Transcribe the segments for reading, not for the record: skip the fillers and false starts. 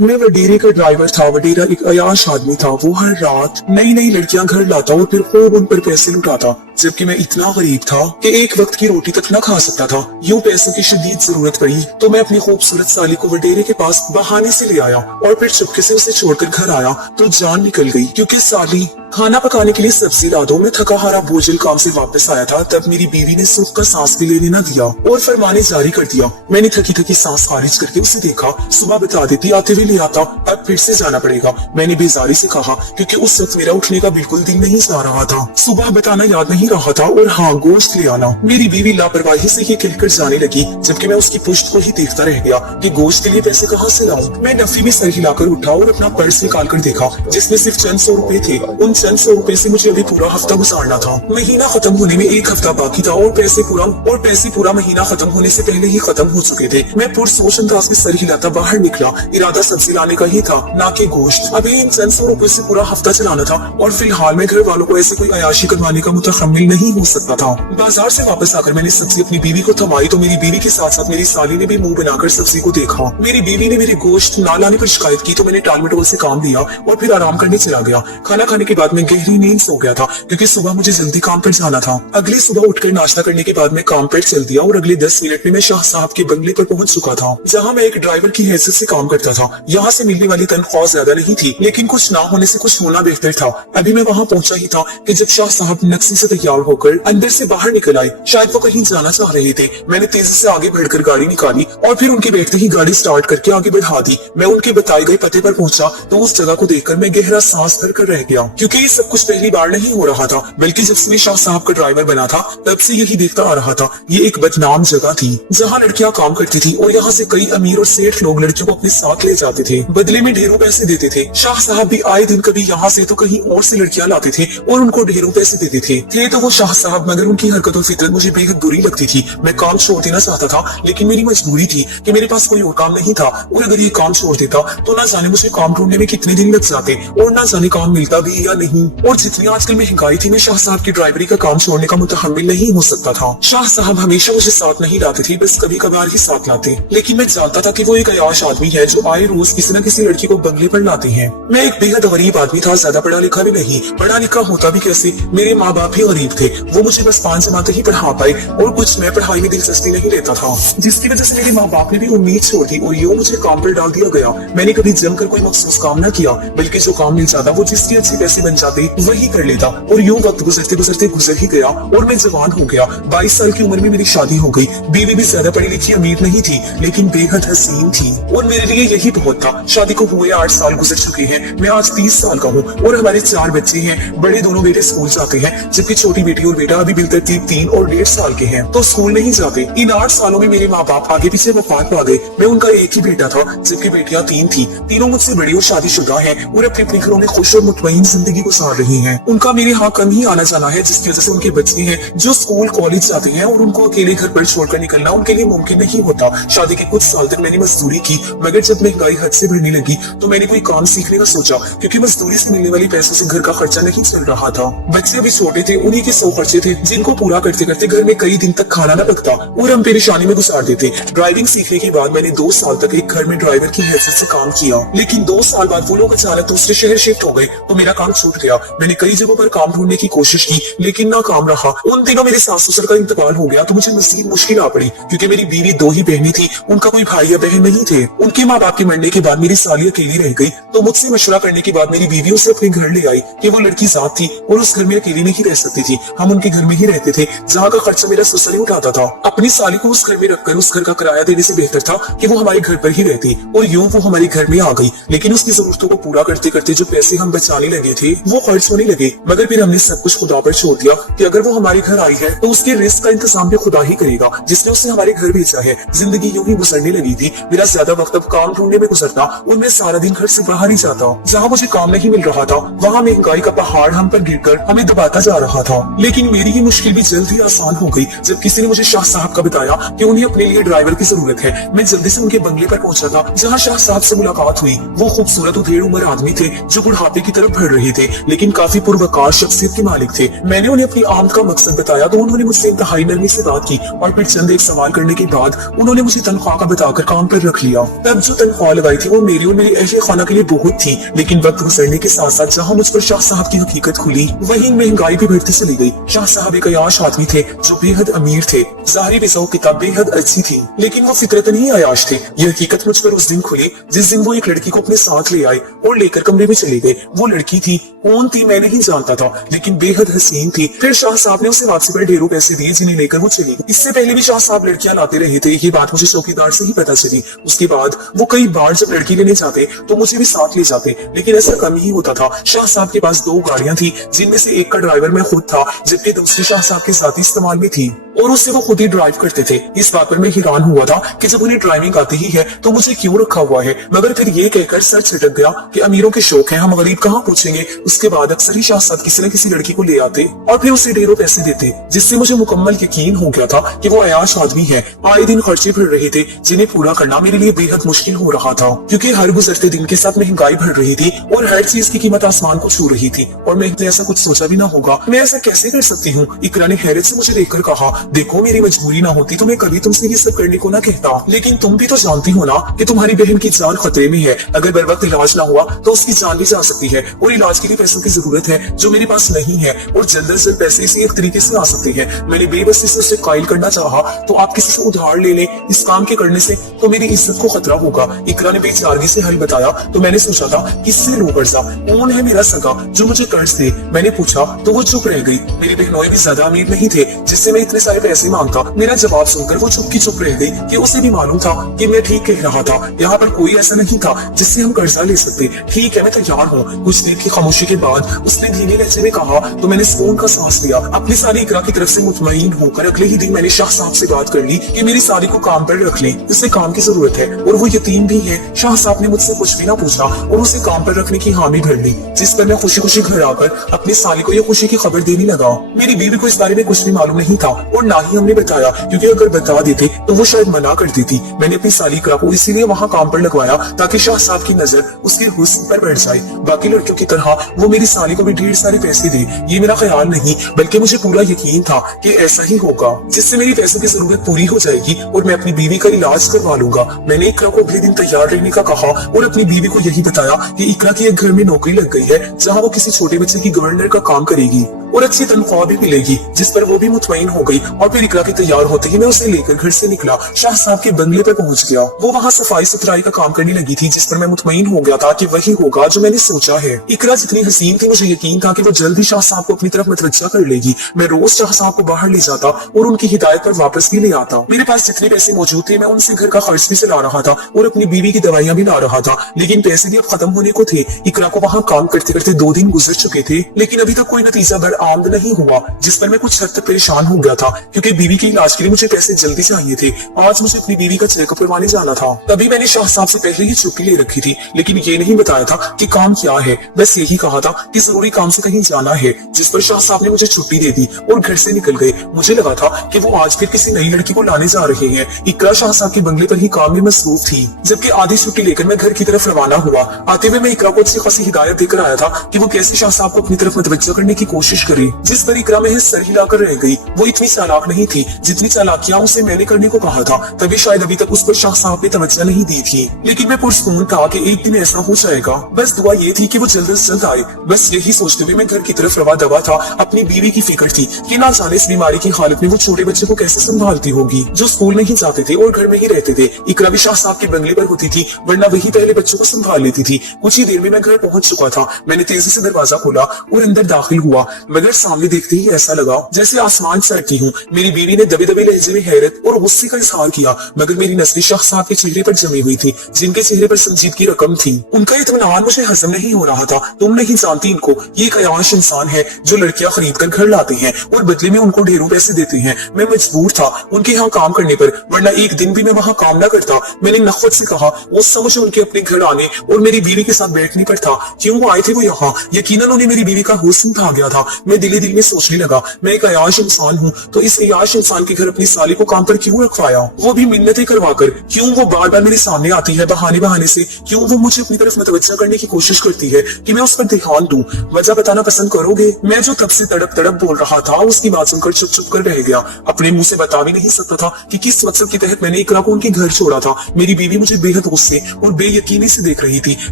मैं वडेरे का ड्राइवर था। वडेरा एक अयाश आदमी था। वो हर रात नई नई लड़कियां घर लाता और फिर खूब उन पर पैसे लुटाता, जबकि मैं इतना गरीब था कि एक वक्त की रोटी तक न खा सकता था। यूं पैसों की शदीद जरूरत पड़ी तो मैं अपनी खूबसूरत साली को वडेरे के पास बहाने से ले आया और फिर चुपके से उसे छोड़कर घर आया तो जान निकल गई, क्योंकि साली खाना पकाने के लिए सब्जी ला दो। मैं थका हारा बोझल काम से वापस आया था, तब मेरी बीवी ने सुख का सांस भी लेने न दिया और फरमाने जारी कर दिया। मैंने थकी थकी सांस खारिज करके उसे देखा। सुबह बता देती, आते हुए ले आता, अब फिर से जाना पड़ेगा। मैंने बेजारी से कहा, क्योंकि उस वक्त मेरा उठने का बिल्कुल दिल नहीं जा रहा था। सुबह बताना याद नहीं रहा था, और हाँ, गोश्त ले आना। मेरी बीवी लापरवाही से ही कहकर जाने लगी, जबकि मैं उसकी पुश्त को ही देखता रह गया कि गोश्त के लिए पैसे कहाँ से लाऊं। मैं नफी में सर हिलाकर उठा और अपना पर्स निकाल कर देखा, जिसमें सिर्फ चंद 100 रुपए थे। उन चंद 100 रुपए से मुझे अभी पूरा हफ्ता गुजारना था। महीना खत्म होने में एक हफ्ता बाकी था और पैसे पूरा महीना खत्म होने से पहले ही खत्म हो चुके थे। मैं पुरसोच अंदाज में सर हिलाता बाहर निकला। इरादा सब्जी लाने का ही था, ना कि गोश्त। अभी इन चंद 100 रुपए से पूरा हफ्ता चलाना था और फिलहाल मैं घर वालों को ऐसे कोई अयाशी करवाने का मुतहम्मिल नहीं हो सकता था। बाजार से वापस आकर मैंने सब्जी अपनी बीवी को थमाई तो मेरी बीवी के साथ साथ मेरी साली ने भी मुंह बनाकर सब्जी को देखा। मेरी बीवी ने मेरे गोश्त ना लाने पर शिकायत की तो मैंने टाल मटोल से काम लिया और फिर आराम करने चला गया। खाना खाने के बाद मैं गहरी नींद सो गया था, क्योंकि सुबह मुझे जल्दी काम पर जाना था। अगली सुबह उठकर नाश्ता करने के बाद मैं काम पर चल दिया और अगले 10 मिनट में मैं शाह साहब के बंगले पर पहुंच चुका था, जहां मैं एक ड्राइवर की हैसियत से काम करता था। यहाँ से मिलने वाली तनख्वाह ज्यादा नहीं थी, लेकिन कुछ ना होने से कुछ होना बेहतर था। अभी मैं वहाँ पहुंचा ही था कि जब शाह साहब नक्सी से तैयार होकर अंदर से बाहर निकल आए। शायद वो कहीं जाना चाह रहे थे। मैंने तेजी से आगे बढ़कर गाड़ी निकाली और फिर उनके बैठते ही गाड़ी स्टार्ट करके आगे बढ़ा दी। मैं उनके बताए गए पते पर पहुंचा तो उस जगह को देखकर मैं गहरा सांस भरकर रह गया, क्योंकि ये सब कुछ पहली बार नहीं हो रहा था, बल्कि जब से मैं शाह साहब का ड्राइवर बना था तब से यही देखता आ रहा था। ये एक बदनाम जगह थी जहाँ लड़कियां काम करती थी और यहाँ से कई अमीर और सेठ लोग लड़कियों को अपने साथ ले जाते थे, बदले में ढेरों पैसे देते थे। शाह साहब भी आए दिन कभी यहाँ से तो कहीं और से लड़कियां लाते थे और उनको ढेरों पैसे देते थे तो वो शाह साहब, मगर उनकी हरकत और फितरत मुझे बेहद बुरी लगती थी। मैं काम छोड़ देना चाहता था, लेकिन मेरी मजबूरी थी कि मेरे पास कोई और काम नहीं था, और अगर ये काम छोड़ देता तो ना जाने मुझे काम ढूंढने में कितने दिन लग जाते और ना जाने काम मिलता भी या नहीं। और जितनी आजकल महंगाई थी, मैं शाह साहब की ड्राइवरी का काम छोड़ने का मुतहम्मिल नहीं हो सकता था। शाह साहब हमेशा मुझे साथ नहीं लाते थे, बस कभी कभार ही साथ लाते, लेकिन मैं जानता था कि वो एक अयाश आदमी है जो आए रोज किसी न किसी लड़की को बंगले पर लाते हैं। मैं एक बेहद गरीब आदमी था, ज्यादा पढ़ा लिखा भी नहीं। पढ़ा लिखा होता भी कैसे, मेरे माँ बाप भी गरीब थे। वो मुझे बस 5 जमातें ही पढ़ा पाए और कुछ मैं पढ़ाई में दिलचस्पी नहीं लेता था, जिसकी वजह से मेरे माँ बाप ने भी उम्मीद छोड़ दी और यूं मुझे काम पर डाल दिया गया। मैंने कभी जमकर कोई मखसूस काम न किया, बल्कि जो काम मिल जाता वो जिसके अच्छे पैसे बन जाते वही कर लेता, और यूं वक्त गुजरते गुजरते गुजर ही गया और मैं जवान हो गया। 22 साल की उम्र में मेरी शादी हो गई। बीवी भी ज्यादा पढ़ी लिखी अमीर नहीं थी, लेकिन बेहद हसीन थी और मेरे लिए यही बहुत था। शादी को हुए 8 साल गुजर चुके हैं। मैं आज 30 साल का हूँ और हमारे 4 बच्चे हैं। बड़े दोनों बेटे स्कूल जाते हैं, जबकि छोटी बेटी और बेटा अभी बिलतरतीब 3 और 1.5 साल के हैं, तो स्कूल नहीं जाते। इन 8 सालों में मेरे माँ बाप आगे पीछे वफात पा गए। मैं उनका एक ही बेटा था, जबकि बेटियां 3 थी। तीनों मुझसे बड़ी और शादीशुदा हैं और अपने अपने घरों में खुश और मुतमईन जिंदगी गुजार रही हैं। उनका मेरे यहाँ कम ही आना जाना है, जिसकी वजह से उनके बच्चे हैं जो स्कूल कॉलेज जाते हैं और उनको अकेले घर पर छोड़कर निकलना उनके लिए मुमकिन नहीं होता। शादी के कुछ साल तक मैंने मजदूरी की, मगर जब महंगाई हद से बढ़ने लगी तो मैंने कोई काम सीखने का सोचा, क्योंकि मजदूरी से मिलने वाली पैसों से घर का खर्चा नहीं चल रहा था। बच्चे भी छोटे थे, उन्हीं के 100 खर्चे थे, जिनको पूरा करते करते घर में कई दिन तक खाना न पकता और हम परेशानी में गुजार देते। ड्राइविंग सीखने के बाद मैंने 2 साल तक एक घर में ड्राइवर की हैसियत से काम किया, लेकिन 2 साल बाद वो लोग अचानक दूसरे शहर शिफ्ट हो गए तो मेरा काम छूट गया। मैंने कई जगहों पर काम ढूंढने की कोशिश की, लेकिन नाकाम रहा। उन दिनों मेरे सास ससुर का इंतकाल हो गया तो मुझे मजीद मुश्किल आ पड़ी, क्योंकि मेरी बीवी 2 ही बहनें थी, उनका कोई भाई या बहन नहीं थे। उनके माँ बाप के मरने के बाद मेरी साली अकेली रह गई, तो मुझसे मशवरा करने के बाद मेरी बीवी उसे अपने घर ले आई कि वो लड़की जात थी और उस घर में अकेली नहीं रह सकती थी। हम उनके घर में ही रहते थे, जहाँ का खर्चा मेरा ससुर ही उठाता था। अपनी साली को उस घर में रखकर उस घर का किराया देने से बेहतर था कि वो हमारे घर पर ही रहती, और यूं वो हमारे घर में आ गई। लेकिन उसकी जरूरतों को पूरा करते करते जो पैसे हम बचाने लगे थे वो खर्च होने लगे। मगर फिर हमने सब कुछ खुदा पर छोड़ दिया कि अगर वो हमारे घर आई है तो उसके रिस्क का इंतजाम भी खुदा ही करेगा, जिसने उसे हमारे घर भेजा है। जिंदगी यूं ही गुजरने लगी थी। मेरा ज्यादा वक्त अब काम ढूंढने में गुजरता और मैं सारा दिन घर से बाहर ही जाता। जहाँ मुझे काम नहीं मिल रहा था वहाँ महंगाई का पहाड़ हम पर गिरकर हमें दबाता जा रहा था। लेकिन मेरी ये मुश्किल भी जल्द ही आसान हो गई जब किसी ने मुझे शाह साहब का बताया कि उन्हें अपने लिए ड्राइवर की जरूरत है। मैं जल्दी से उनके बंगले पर पहुंचा था जहाँ शाह साहब से मुलाकात हुई। वो खूबसूरत उधेड़ उम्र आदमी थे जो बुढ़ापे की तरफ बढ़ रहे थे, लेकिन काफी पुरवकार शख्सियत के मालिक थे। मैंने उन्हें अपनी आमद का मकसद बताया तो उन्होंने मुझसे इंतहाई नरमी से बात की और फिर चंद एक सवाल करने के बाद उन्होंने मुझे तनख्वाह का बताकर काम पर रख लिया। तब जो तनख्वाह लगाई थी वो मेरी और मेरी अहले खाना के लिए बहुत थी, लेकिन वक्त गुजरने के साथ साथ जहाँ मुझ पर शाह साहब की हकीकत खुली वहीं महंगाई भी बढ़ती चली गई। शाह साहब एक अयाश आदमी थे जो बेहद अमीर थे। जाहिरी बिज़ाओ किताब बेहद अच्छी थी, लेकिन वो फितरतन ही अयाश थे। ये हकीकत मुझ पर उस दिन खुली जिस दिन वो एक लड़की को अपने साथ ले आए और लेकर कमरे में चले गए। वो लड़की थी, कौन थी मैं नहीं जानता था, लेकिन बेहद हसीन थी। फिर शाह साहब ने उसे वापसी पर ढेरों पैसे दिए जिन्हें लेकर वो चली गई। इससे पहले भी शाह साहब लड़कियां लाते रहे थे, ये बात मुझे चौकीदार से ही पता चली। उसके बाद वो कई बार जब लड़की लेने जाते तो मुझे भी साथ ले जाते, लेकिन ऐसा कम ही होता था। शाह साहब के पास 2 गाड़ियां थी, जिनमें से एक का ड्राइवर मैं खुद था जबकि दूसरी शाह साहब के साथी इस्तेमाल में थी और उससे वो खुद ही ड्राइव करते थे। इस बात पर मैं हैरान हुआ था कि जब उन्हें ड्राइविंग आती ही है तो मुझे क्यों रखा हुआ है, मगर फिर ये कहकर सर छिटक गया कि अमीरों के शौक है, हम गरीब कहाँ पूछेंगे। उसके बाद अक्सर ही शाह साहब किसी न किसी लड़की को ले आते और फिर उसे ढेरों पैसे देते, जिससे मुझे मुकम्मल यकीन हो गया था कि वो अयाश आदमी है। आए दिन खर्चे बढ़ रहे थे जिन्हें पूरा करना मेरे लिए बेहद मुश्किल हो रहा था, क्योंकि हर गुजरते दिन के साथ महंगाई बढ़ रही थी और हर चीज की कीमत आसमान को छू रही थी। और मैंने ऐसा कुछ सोचा भी ना होगा, मैं ऐसा कैसे कर सकती हूँ। इकरा ने हैरत से मुझे देखकर कहा, देखो मेरी मजबूरी ना होती तो मैं कभी तुमसे ये सब करने को ना कहता, लेकिन तुम भी तो जानती हो ना कि तुम्हारी बहन की जान खतरे में है। अगर बर वक्त इलाज ना हुआ तो उसकी जान भी जा सकती है और इलाज के लिए पैसों की जरूरत है जो मेरे पास नहीं है, और जल्द से जल्द पैसे इसी एक तरीके से आ सकते हैं। मैंने बेबसी से उसे कायल करना चाहा तो आप किसी से उधार ले लें, इस काम के करने से तो मेरी इज्जत को खतरा होगा। इकरा ने बेचारगी से हल बताया तो मैंने सोचा था किससे लूं कर्जा, कौन है मेरा सगा जो मुझे कर्ज दे। मैंने पूछा तो वो चुप रह गई। मेरी बहनोई भी ज्यादा अमीर नहीं थे जिससे मैं इतने सारे पैसे मांगता। मेरा जवाब सुनकर वो चुप की चुप रह गई कि उसे भी मालूम था कि मैं ठीक कह रहा था। यहाँ पर कोई ऐसा नहीं था जिससे हम कर्जा ले सकते। ठीक है, मैं तैयार हूँ। कुछ देर की खामोशी के बाद उसने धीमे लहजे में कहा तो मैंने सुकून का सांस लिया। अपनी सारी इकरा की तरफ से मुतमईन होकर अगले ही दिन मैंने शाह साहब से बात कर ली कि मेरी सारी को काम पर रख ले, उसे काम की जरूरत है और वो यतीम भी है। शाह साहब ने मुझसे कुछ भी ना पूछा और उसे काम पर रखने की हामी भर ली, जिस पर मैं खुशी खुशी घर आकर अपनी साली को ये खुशी की खबर देने लगा। मेरी बीवी को इस बारे में कुछ भी मालूम नहीं था और ना ही हमने बताया, क्योंकि अगर बता देते तो वो शायद मना कर देती। मैंने अपनी साली इकरा को इसीलिए वहाँ काम पर लगवाया ताकि शाह साहब की नजर उसके हुस्न पर बैठ जाए। बाकी लड़कियों की तरह वो मेरी साली को भी ढेर सारे पैसे दे, ये मेरा ख्याल नहीं बल्कि मुझे पूरा यकीन था कि ऐसा ही होगा, जिससे मेरी पैसों की जरूरत पूरी हो जाएगी और मैं अपनी बीवी का इलाज करवा लूंगा। मैंने इकरा को अगले दिन तैयार रहने का कहा और अपनी बीवी को यही बताया कि इकरा की एक घर में नौकरी लग गई है जहाँ वो किसी छोटे बच्चे की गवर्नर का काम करेगी और अच्छी तनख्वाह भी मिलेगी, जिस पर वो भी मुतमईन हो गई। और फिर इकरा के तैयार होते ही मैं उसे लेकर घर से निकला, शाह साहब के बंगले पे पहुंच गया। वो वहाँ सफाई सुथराई का काम करने लगी थी, जिस पर मैं मुतमईन हो गया था कि वही होगा जो मैंने सोचा है। इकरा जितनी हसीन थी मुझे यकीन था कि वो जल्द ही शाह साहब को अपनी तरफ मतवज्जा कर लेगी। मैं रोज शाह साहब को बाहर ले जाता और उनकी हिदायत पर वापस भी ले आता। मेरे पास जितने पैसे मौजूद थे मैं उनसे घर का खर्च भी चला रहा था और अपनी बीवी की दवाइयां भी ला रहा था, लेकिन पैसे भी अब खत्म होने को थे। इकरा को वहाँ काम करते करते 2 दिन गुजर चुके थे, लेकिन अभी तक कोई नतीजा बरामद नहीं हुआ, जिस पर मैं कुछ हद तक परेशान हो गया था, क्योंकि बीवी के इलाज के लिए मुझे पैसे जल्दी चाहिए थे। आज मुझे अपनी बीवी का चेकअप करवाने जाना था। तभी मैंने शाह साहब से पहले ही छुट्टी ले रखी थी, लेकिन ये नहीं बताया था कि काम क्या है। बस यही कहा था कि जरूरी काम से कहीं जाना है, जिस पर शाह साहब ने मुझे छुट्टी दे दी और घर से निकल गए। मुझे लगा था कि वो आज फिर किसी नई लड़की को लाने जा रहे हैं। इकरा शाह साहब के बंगले पर ही काम में मसरूफ थी, जबकि आधी छुट्टी लेकर मैं घर की तरफ रवाना हुआ। आते हुए मैं इकरा को अच्छी खासी हिदायत देकर आया था कि वो कैसे शाह साहब को अपनी तरफ मतवज्जा करने की कोशिश करे, जिस पर इकरा में सर हिलाकर रह गई। वो इतनी चालाक नहीं थी जितनी चालाकियां उसे मैंने करने को कहा था, तभी शायद अभी तक उस पर शाह साहब ने तवज्जो नहीं दी थी। लेकिन मैं पुरसकून था कि एक दिन ऐसा हो जाएगा। बस दुआ ये थी कि वो जल्द से जल्द आए। बस यही सोचते हुए मैं घर की तरफ रवा दवा था। अपनी बीवी की फिक्र थी कि ना जाने इस बीमारी की हालत में वो छोटे बच्चे को कैसे संभालती होगी, जो स्कूल नहीं जाते थे और घर में ही रहते थे। इकरा भी शाह साहब के बंगले पर होती थी, वरना वही पहले बच्चों को संभाल लेती थी। कुछ ही देर में मैं घर पहुंच चुका था। मैंने तेजी से दरवाजा खोला और अंदर दाखिल हुआ, मगर सामने देखते ही ऐसा लगा जैसे आसमान से हटी हूँ। मेरी बीवी ने दबे दबे लहजे में हैरत और गुस्से का इजहार किया, मगर मेरी नजरें शाह साहब के चेहरे पर जमी हुई थी, जिनके चेहरे पर संजीदगी रकम थी। उनका इत्मीनान मुझे हजम नहीं हो रहा था। तुम नहीं जानती इनको, ये एक अयाश इंसान है जो लड़कियां खरीद कर घर लाते हैं और बदले में उनको ढेरों पैसे देते हैं। मैं मजबूर था उनके यहाँ काम करने पर, वरना एक दिन भी मैं वहाँ काम न करता। मैंने नखवत से कहा, गुस्सा मुझे उनके अपने घर आने और मेरी बीवी के साथ बैठने पर था। क्यों आए थे वो यहाँ? यकीनन उन्हें मेरी बीवी का हुस्न था गया था। मैं दिल ही दिल में सोचने लगा, मैं एक अयाश इंसान हूँ, तो इस अयाश इंसान के घर अपनी साली को काम पर क्यों रखवाया, वो भी मिन्नतें करवा कर। क्यों वो बार बार मेरे सामने आती है बहाने बहाने से, क्यों वो मुझे अपनी तरफ मुतवज्जा करने की कोशिश करती है कि मैं उस पर ध्यान दूं। वजह बताना पसंद करोगे? मैं जो तब से तड़प तड़प बोल रहा था, उसकी बात सुनकर चुप चुप कर रह गया। अपने मुंह से बता भी नहीं सकता था कि किस मकसद के तहत मैंने इकरा को उनके घर छोड़ा था। मेरी बीवी मुझे बेहद गुस्से और बेयकीनी से देख रही थी।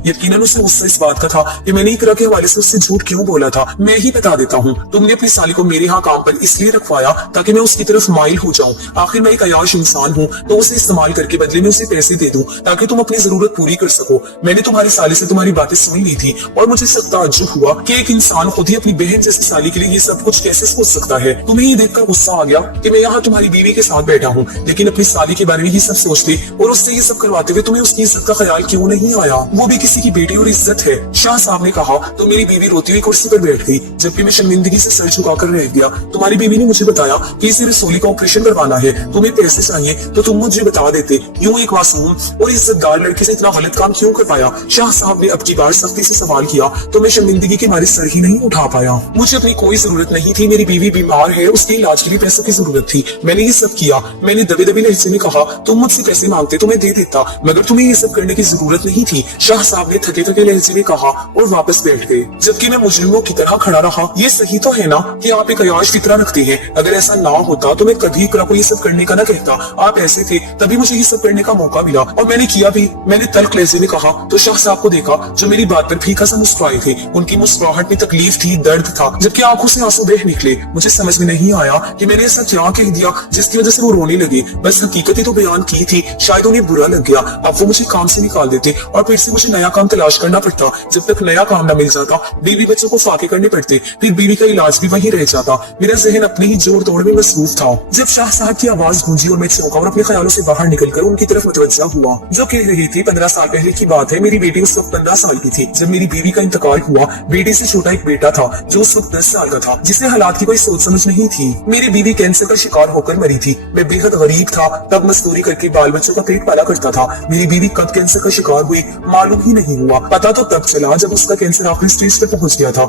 यकीनन उसे गुस्सा इस बात का था कि मैंने इकरा के हवाले से उससे झूठ क्यों बोला था। मैं ही बता देता हूँ, तुमने अपनी साली को मेरे यहाँ काम पर इसलिए रखवाया ताकि मैं उसकी तरफ माइल हो जाऊं। आखिर मैं एक अयाश इंसान हूँ, तो उसे इस्तेमाल करके बदले में उसे पैसे दे दूं ताकि तुम अपनी जरूरत पूरी कर सको। मैंने तुम्हारी साली से तुम्हारी बातें सुन ली थी और मुझे सख्त ताज्जुब हुआ कि एक इंसान खुद ही अपनी बहन जैसी साली के लिए ये सब कुछ कैसे सोच सकता है। तुम्हें ये देखकर गुस्सा आ गया कि मैं यहाँ तुम्हारी बीवी के साथ बैठा हूँ, लेकिन अपनी साली के बारे में ये सब सोचते और उससे ये सब करवाते हुए तुम्हें उसकी इज्जत का ख्याल क्यों नहीं आया? वो भी किसी की बेटी और इज्जत है। शाह साहब ने कहा तो मेरी बीवी रोती हुई कुर्सी पर बैठ गई, जबकि मैं शर्मिंदगी से सर झुकाकर रह गया। तुम्हारी बीवी ने मुझे बताया कि इसे रसोली का ऑपरेशन करवाना है, तुम्हें पैसे चाहिए तो तुम मुझे बता देते। यूं एक मासूम और इज्जतदार लड़के से इतना गलत काम क्यों करवाया? शाह साहब ने अब की बार सख्ती से सवाल किया तो मैं शर्मिंदगी के मारे सर ही नहीं उठा पाया। मुझे अपनी कोई जरूरत नहीं थी, मेरी बीवी बीमार है, उसके इलाज के लिए पैसों की जरूरत थी। मैंने ये सब किया। मैंने दबे दबे लहजे में कहा तुम मुझसे पैसे मांगते तो मैं दे देता, मगर तुम्हें ये सब करने की जरूरत नहीं थी। शाह साहब ने थके थके लहजे में कहा और वापस बैठ गए, जबकि मैं मुजरिमों की तरह खड़ा रहा। ये सही तो है ना कि आप एक अयाश फितरा रखते हैं? अगर ऐसा ना होता तो मैं कभी इकरा को ये सब करने का ना कहता। आप ऐसे थे तभी मुझे ये सब करने का मौका मिला और मैंने किया भी। मैंने तल्ख लहजे में कहा तो शाह साहब को देखा जो मेरी बात पर फीका सा मुस्कुराए थे। उनकी मुस्कुराहट में तकलीफ थी, दर्द था, जबकि आंखों से आंसू बह निकले। मुझे समझ में नहीं आया कि मैंने ऐसा क्या कह दिया जिसकी वजह से वो रोने लगे। बस हकीकत ही तो बयान की थी, शायद उन्हें बुरा लग गया। अब वो मुझे काम से निकाल देते और फिर से मुझे नया काम तलाश करना पड़ता। जब तक नया काम न मिल जाता बीवी बच्चों को फाके करने पड़ते, फिर बीवी का इलाज भी वहीं रह जाता। मेरा जहन अपने ही जोड़ तोड़ में मसरूफ था। जब शाह साहब की आवाज गूंजी और मैं चौंका और अपने ख्यालों से बाहर निकलकर उनकी तरफ मुतवज्जा हुआ। जो कह रही थी 15 साल पहले की बात है, मेरी बेटी उस वक्त 15 साल की थी जब मेरी बीवी का इंतकाल हुआ। बेटे से छोटा एक बेटा था जो उस वक्त 10 साल का था, जिसे हालात की कोई सोच समझ नहीं थी। मेरी बीवी कैंसर का शिकार होकर मरी थी। मैं बेहद गरीब था, तब मजदूरी करके बाल बच्चों का पेट पाला करता था। मेरी बीवी कब कैंसर का शिकार हुई मालूम ही नहीं हुआ। पता तो तब चला जब उसका कैंसर आखिरी स्टेज पर पहुंच गया था।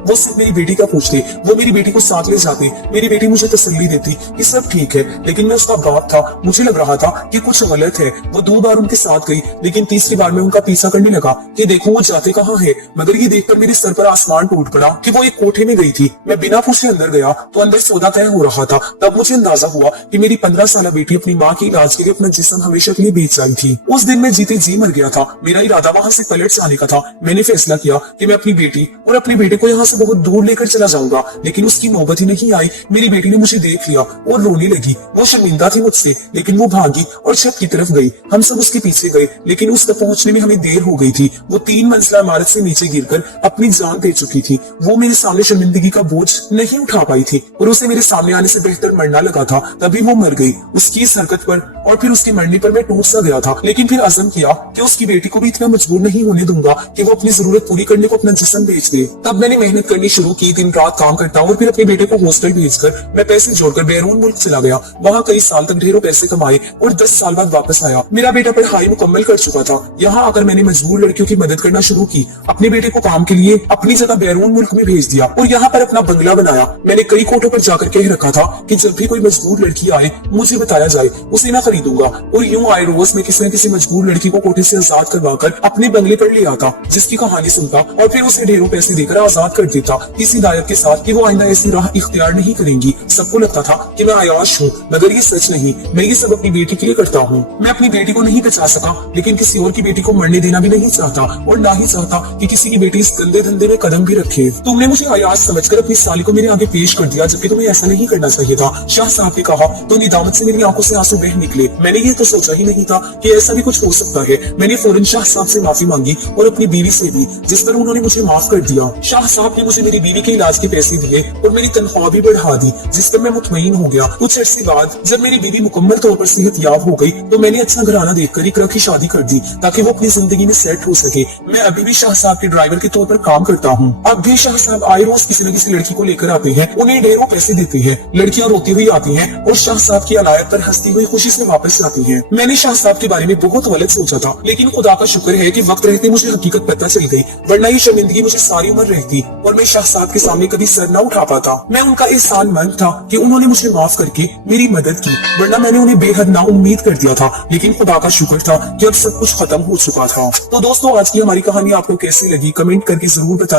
वो सिर्फ मेरी बेटी का पूछते, वो मेरी बेटी को साथ ले जाते। मेरी बेटी मुझे तसल्ली देती कि सब ठीक है, लेकिन मैं उसका बाप था। मुझे लग रहा था कि कुछ गलत है। वो 2 बार उनके साथ गई, लेकिन तीसरी बार में उनका पीछा करने लगा कि देखो वो जाते कहाँ है। मगर ये देखकर मेरे सर पर आसमान टूट पड़ा कि वो एक कोठे में गई थी। मैं बिना पूछे अंदर गया तो अंदर सौदा तय हो रहा था। तब मुझे अंदाजा हुआ कि मेरी 15 साल बेटी अपनी माँ के इलाज के लिए अपना जिस्म हमेशा के लिए बेच आई थी। उस दिन मैं जीते जी मर गया था। मेरा इरादा वहां से पलट जाने का था। मैंने फैसला किया कि मैं अपनी बेटी और अपने बेटे को यहाँ से बहुत दूर लेकर चला जाऊंगा, लेकिन उसकी नौबत ही नहीं आई। मेरी बेटी ने मुझे देख लिया और रोने लगी। वो शर्मिंदा थी मुझसे, लेकिन वो भागी और छत की तरफ गई। हम सब उसके पीछे गए, लेकिन उस तक पहुंचने में हमें देर हो गई थी। वो 3 मंजिला इमारत से नीचे गिरकर अपनी जान दे चुकी थी। वो मेरे सामने शर्मिंदगी का बोझ नहीं उठा पाई थी और उसे मेरे सामने आने से बेहतर मरना लगा था। तभी वो मर गई। उसकी इस हरकत पर और फिर उसके मरने पर मैं टूट सा गया था, लेकिन फिर अज़म किया कि उसकी बेटी को भी इतना मजबूर नहीं होने दूंगा कि वो अपनी जरूरत पूरी करने को अपना जिस्म बेच दे। तब मैंने मेहनत करनी शुरू की, दिन रात काम करता और फिर अपने बेटे को हॉस्टल भेजकर मैं पैसे जोड़कर बैरून मुल्क चला गया। वहाँ कई साल तक ढेरों पैसे कमाए और 10 साल बाद वापस आया। मेरा बेटा पढ़ाई मुकम्मल कर चुका था। यहाँ आकर मैंने मजबूर लड़कियों की मदद करना शुरू की। अपने बेटे को काम के लिए अपनी जगह बैरून मुल्क में भेज दिया और यहाँ पर अपना बंगला बनाया। मैंने कई कोर्टों पर जाकर कह रखा था कि जब भी कोई मजबूर लड़की आए मुझे बताया जाए, उसे मैं खरीदूंगा। और यूं आए रोज में किसी न किसी मजबूर लड़की को कोठे से आजाद करवाकर अपने बंगले पर ले आता, जिसकी कहानी सुनता और फिर उसे ढेरों पैसे देकर आजाद कर देता, इस हिदायत के साथ कि वो आइंदा ऐसी राह इख्तियार नहीं करेंगी। सबको लगता था कि मैं आयाश हूँ, मगर ये सच नहीं। मैं ये सब अपनी बेटी के लिए करता हूँ। मैं अपनी बेटी को नहीं बचा सका, लेकिन किसी और की बेटी को मरने देना भी नहीं चाहता और ना ही चाहता कि किसी की बेटी इस गंदे धंधे में कदम भी रखे। तुमने मुझे आयाश समझकर अपनी साली को मेरे आगे पेश कर दिया, जबकि तुम्हें ऐसा नहीं करना चाहिए था। शाह साहब ने कहा तो निदामत से मेरी आंखों से आंसू बह निकले। मैंने ये तो सोचा ही नहीं था कि ऐसा भी कुछ हो सकता है। मैंने फौरन शाह साहब से माफी मांगी और अपनी बीवी से भी, जिस पर उन्होंने मुझे माफ कर दिया। शाह साहब ने मुझे मेरी बीवी के इलाज के पैसे दिए और मेरी तनख्वाह भी बढ़ा दी, जिस पर मैं मुतमईन हो गया। कुछ अर्से बाद जब मेरी बीवी मुकम्मल तौर पर सेहतयाब हो गई तो मैंने अच्छा घराना देखकर इकरा की शादी कर दी ताकि वो अपनी जिंदगी में सेट हो सके। मैं अभी भी शाह साहब के ड्राइवर के तौर पर काम करता हूँ। अब भी शाह साहब आए रोज किसी न किसी लड़की को लेकर आते हैं, उन्हें ढेरों पैसे देते हैं। लड़कियां रोती हुई आती हैं और शाह साहब की अनायत पर हंसती हुई खुशी से वापस जाती हैं। मैंने शाह साहब के बारे में बहुत गलत सोचा था, लेकिन खुदा का शुक्र है कि वक्त रहते मुझे हकीकत पता चल गई, वरना ये शर्मिंदगी मुझे सारी उम्र रहती और मैं शाह साहब साथ के सामने कभी सर न उठा पाता। मैं उनका एहसानमंद था कि उन्होंने मुझे माफ करके मेरी मदद की, वरना मैंने उन्हें बेहद नाउम्मीद कर दिया था। लेकिन खुदा का शुक्र था कि अब सब कुछ खत्म हो चुका था। तो दोस्तों, आज की हमारी कहानी आपको कैसी लगी कमेंट करके जरूर बताएं।